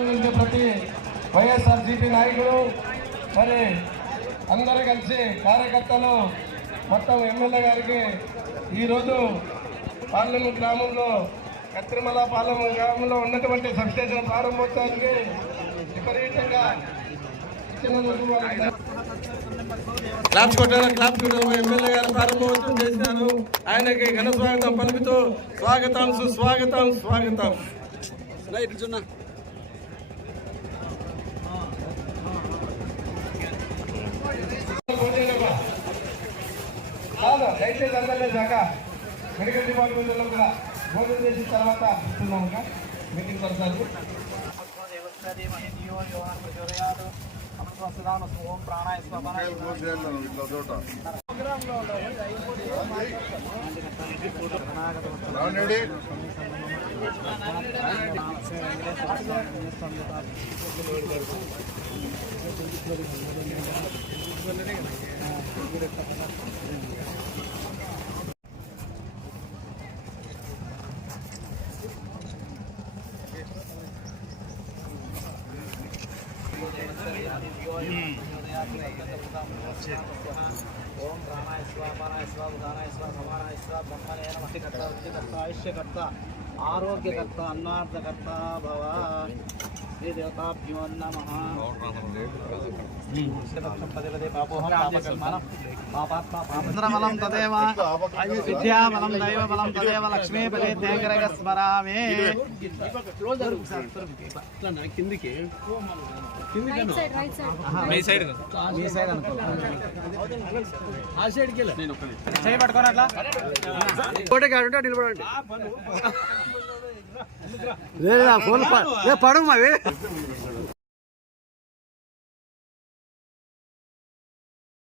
ప్రతి వైఎస్ఆర్సీపీ నాయకులు మరి అందరూ కలిసి కార్యకర్తలు మొత్తం ఎమ్మెల్యే గారికి ఈరోజు పార్లమెంట్ గ్రామంలో కత్తిరిమల పార్లమెంట్ గ్రామంలో ఉన్నటువంటి సబ్స్టేషన్ ప్రారంభోత్సవానికి విపరీతంగా క్లాప్స్ కొట్టారు ఎమ్మెల్యే గారు ప్రారంభోత్సవం చేసినారు. ఆయనకి ఘన స్వాగతం పలుకుతూ స్వాగతం సుస్వాగతం స్వాగతం. దయచేసి అందరినీ శాఖ మెడికల్ డిపార్ట్మెంట్లో కూడా భోజనం చేసిన తర్వాత ఇస్తున్నాం మీటింగ్ కొనసాగు. ओम प्राणाय स्वाहा पानाय स्वाहा उदानाय स्वाहा समानाय स्वाहा ब्रह्मणे नमः कर्ता उच्चकर्ता आयुष्यकर्ता आरोग्यकर्ता अन्नार्थकर्ता भव श्री देवताभ्यो नमः. पदे पदे पापोहं पापकर्मणं पापात्मा पापन्द्रमलं तदेव विद्याबलं दैवबलं तदेव लक्ष्मीपदे तेङ्गरग स्मरामि. కిందికి మీ సైడ్ అనుకో ఆ సైడ్కి నేను చేయబట్టుకోను అట్లా ఫోటోకి అడుగుతా నిలబడండి. లేదా ఫోన్ పడవు మావి.